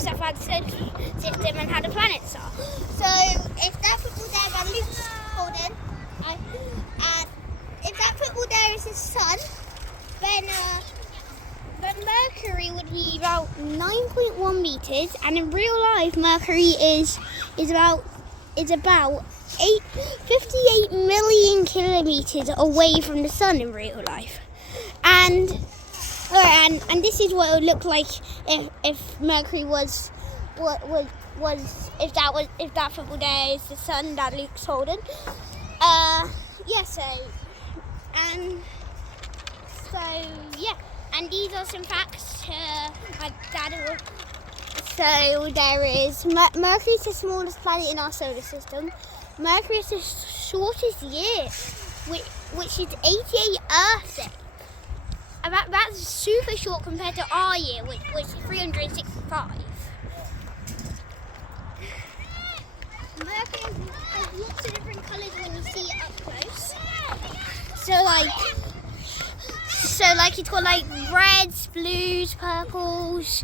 stuff about the solar system and how the planets are. So if that football there by Luke's holding, and if that football there is the sun, then Mercury would be about 9.1 meters, and in real life, Mercury is about 58 million kilometers away from the sun in real life. And this is what it would look like if Mercury was if that football there is the sun that Luke's holding. And these are some facts my dad will. So there is Mercury is the smallest planet in our solar system. Mercury is the shortest year, which is 88 Earth days. That's super short compared to our year, which is 365. Mercury has lots of different colours when you see it up close. So it's got like reds, blues, purples,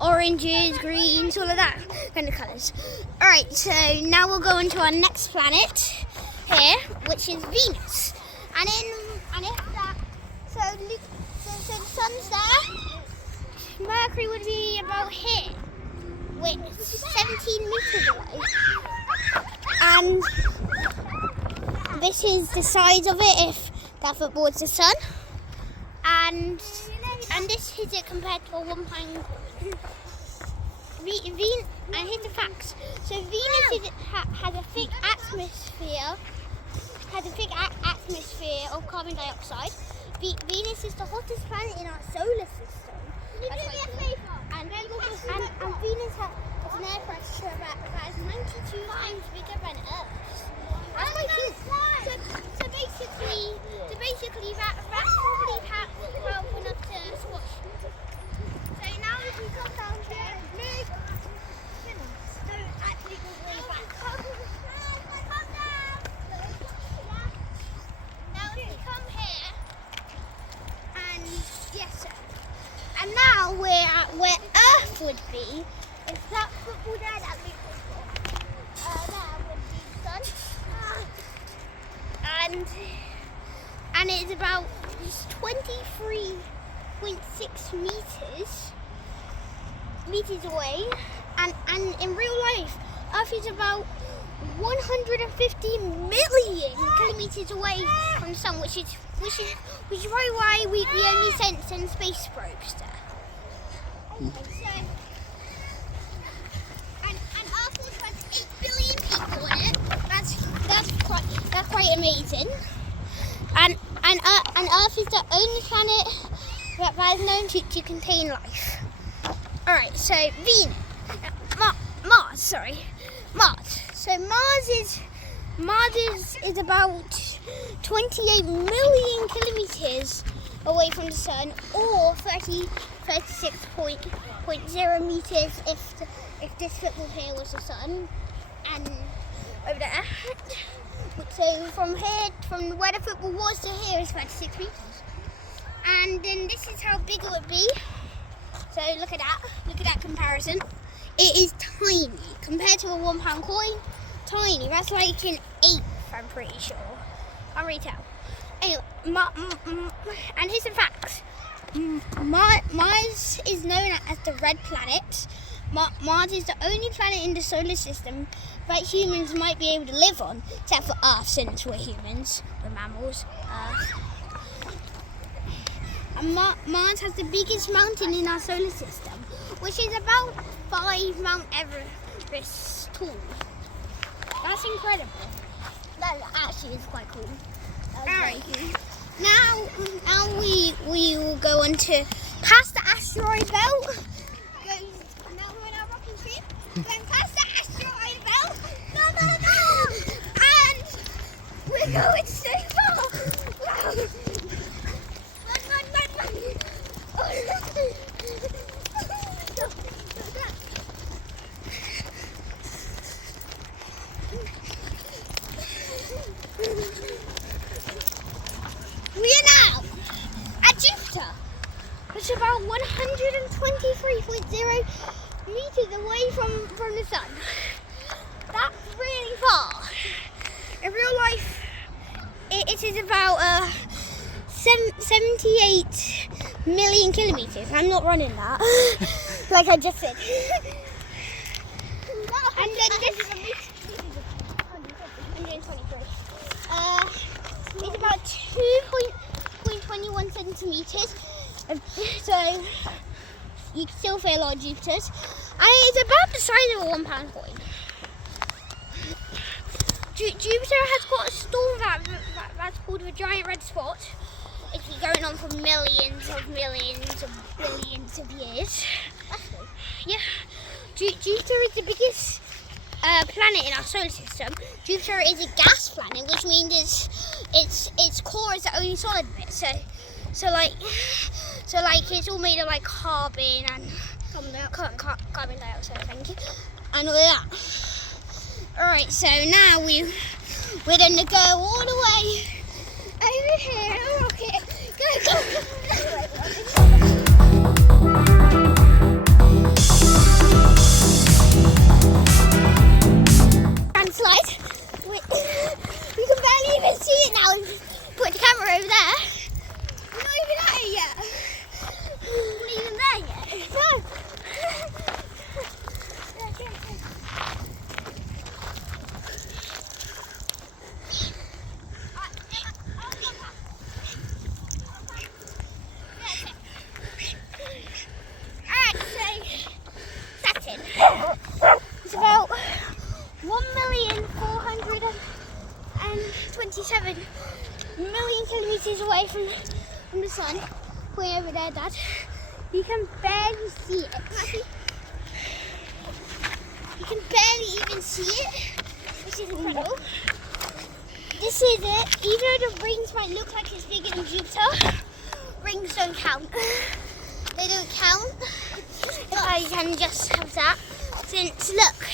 oranges, greens, all of that kind of colours. Alright, so now we'll go on to our next planet here, which is Venus. And if that, so the sun's there, Mercury would be about here, with 17 meters away. And this is the size of it if that football is the sun. And this is it compared to a £1 coin. And here's the facts. So Venus has a thick atmosphere. Of carbon dioxide. Venus is the hottest planet in our solar system. And Venus has an air pressure that is 92 times bigger than Earth's. That's quite cute. So basically that probably has well enough to squash. So now we can come down here. Don't actually go way back. Now we come here, and yes, sir. And now we're at where Earth would be if that football there that we put there would be the sun. And it's about 23.6 meters away, and in real life, Earth is about 150 million kilometers away from the sun, which is probably why we only send space probes there. And Earth also has 8 billion people on it. That's quite amazing. And Earth is the only planet that is known to contain life. Alright, so Mars. So Mars is about 28 million kilometers away from the sun, or 36.0 meters if this football here was the sun, and over there. So from where the football was to here is 36 meters. And then this is how big it would be. So look at that comparison. It is tiny compared to a £1 coin. Tiny. That's like an eighth, I'm pretty sure. Can't really tell. Anyway, and here's the facts. Mars is known as the red planet. Mars is the only planet in the solar system that humans might be able to live on, except for Earth, since we're humans, we're mammals. And Mars has the biggest mountain in our solar system, which is about 5 Mount Everest tall. That's incredible. That actually is quite cool. Alright. Now we will go on to past the asteroid belt. Now we're in our rocking trip. Going past the asteroid belt. No. And we're going so far. Wow. Run. We are now at Jupiter, which is about 123.0 meters meters away from the sun. That's really far. In real life, it is about 78 million kilometers. I'm not running that, like I just said. And then this 123. It's about 2.21 centimeters. So you can still feel a lot of Jupiters. And it's about the size of a £1 coin. Jupiter has got a storm that's called a giant red spot. It's been going on for millions of billions of years. Yeah. Jupiter is the biggest planet in our solar system. Jupiter is a gas planet, which means its core is the only solid bit. So it's all made of like carbon and carbon dioxide, thank you, and all that. Alright, so now we're gonna go all the way over here. Okay, go. Slide. We can barely even see it now. Put the camera over there. We're not even at it yet. We're not even there yet. No. Alright, so Saturn. It's about 1,427 million kilometers away from the sun. Way over there, Dad. You can barely see it. You can barely even see it, which is incredible. This is it. Even though the rings might look like it's bigger than Jupiter, rings don't count. They don't count. You can just have that. Since look,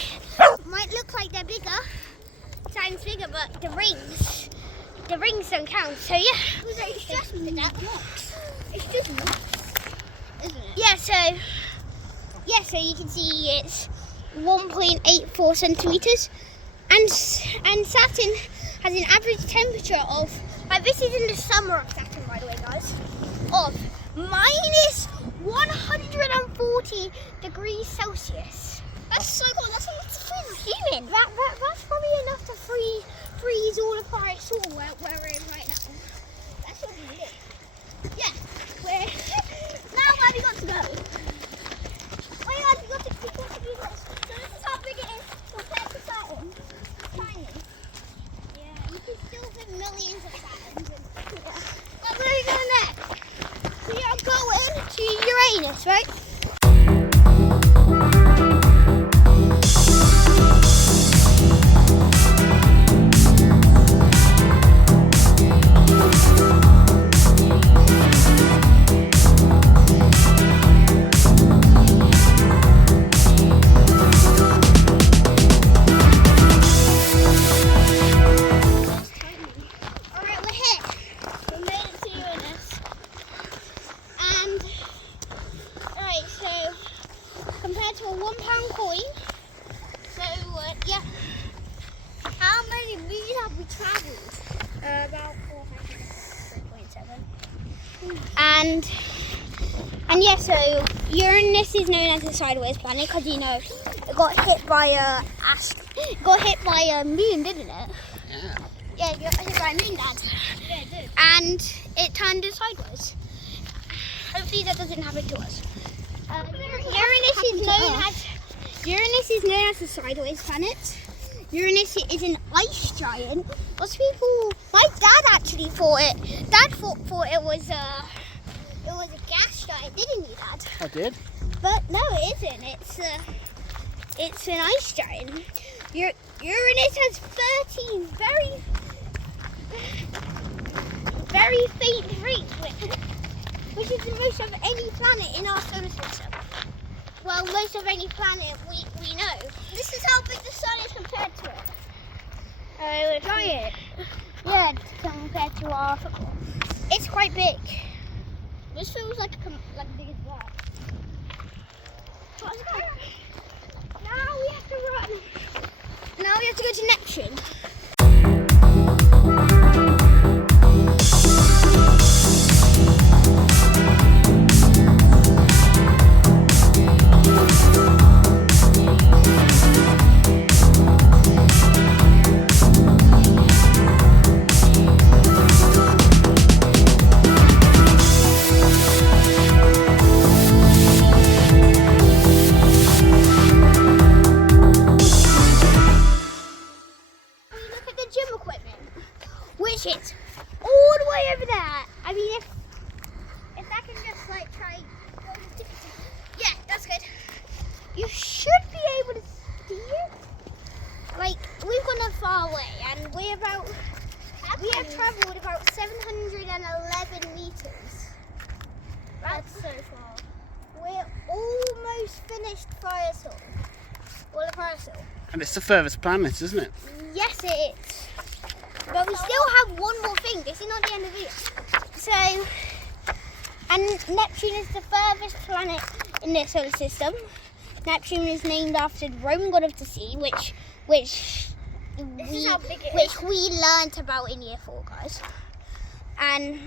might look like they're bigger, Saturn's bigger, but the rings don't count. So yeah, it's just nuts. It's just nuts, isn't it? Yeah. So you can see it's 1.84 centimeters, and Saturn has an average temperature of, like, this is in the summer of Saturn, by the way, guys, of minus 140 degrees Celsius. That's so cool. That's enough to freeze human. That's probably enough to freeze all of Paris or where we're in right now. That's what we did. Yeah. Now where have we got to go? Oh yeah, we got to do this. So this is how big it is compared to Saturn. Tiny. Yeah, you can still fit millions of Saturns. Yeah. Where are we going next? We are going to Uranus, right? Compared to a £1 coin, so yeah. How many meters have we travelled? About 4.7. And yeah, so Uranus is known as a sideways planet because, you know, it got hit by a moon, didn't it? Yeah. Yeah, it got hit by a moon, Dad. Yeah, it did. And it turned it sideways. Hopefully that doesn't happen to us. Uranus is known as a sideways planet. Uranus is an ice giant. Lots of people. My dad actually thought it. Dad thought it was a gas giant, didn't you, Dad? I did. But no, it isn't. It's an ice giant. Uranus has 13 very faint rings, which is the most of any planet in our solar system. Well, most of any planet we know. This is how big the sun is compared to it. Oh, it's giant. Yeah, compared to our football. It's quite big. This feels like big as that. go to Neptune. Gym equipment, which is all the way over there. I mean, if I can just like try, yeah, that's good. You should be able to see it. Like we've gone a far way, and we have travelled about 711 meters. That's so far. We're almost finished Firestone. All of Firestone. And it's the furthest planet, isn't it? Yes, it is. But we still have one more thing. This is not the end of the video. So, and Neptune is the furthest planet in the solar system. Neptune is named after the Roman god of the sea, which we learnt about in year 4, guys. And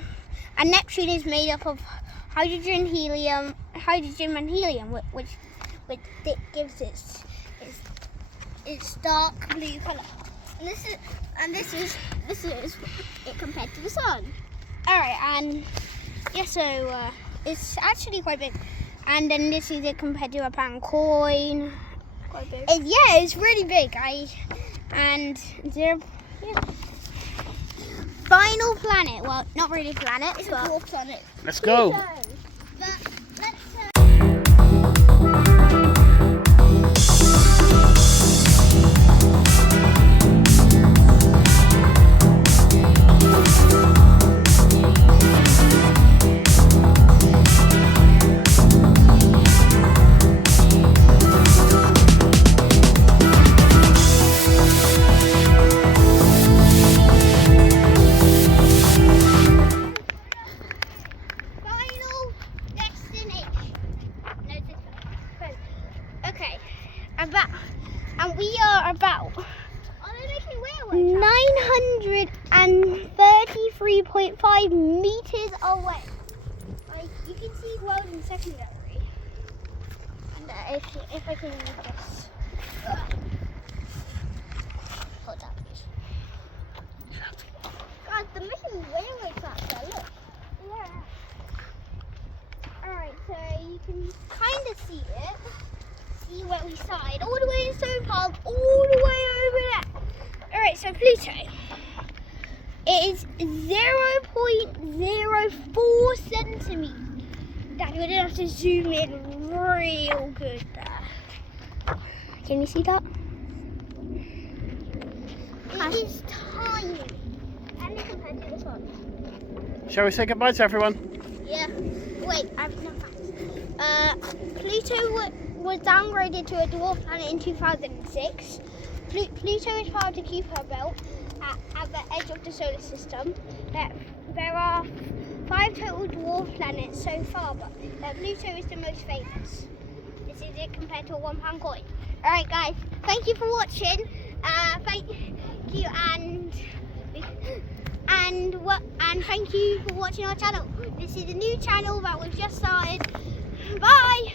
Neptune is made up of hydrogen and helium, which gives its dark blue colour. And this is it compared to the sun. Alright, and yeah, so it's actually quite big. And then this is it compared to a pound coin. Quite big. Yeah, it's really big. Final planet. Well, not really planet. It's a dwarf planet. Let's go. And we are about 933.5 meters away. Like you can see Weldon Secondary. And if I can just hold that, please. God, they're making railway tracks there. Look. Yeah. All right, so you can kind of see it. See where we started, all the way in Stone Park, all the way over there. Alright, so Pluto. It is 0.04 centimeters. Dad, we're gonna have to zoom in real good there. Can you see that? It is tiny. And compared to this one. Shall we say goodbye to everyone? Yeah. Wait, I have no facts. Pluto was downgraded to a dwarf planet in 2006. Pluto is part of the Kuiper belt at the edge of the solar system. There are 5 total dwarf planets so far, but Pluto is the most famous. This is it compared to a £1 coin. Alright guys, thank you for watching. Thank you and thank you for watching our channel. This is a new channel that we've just started. Bye!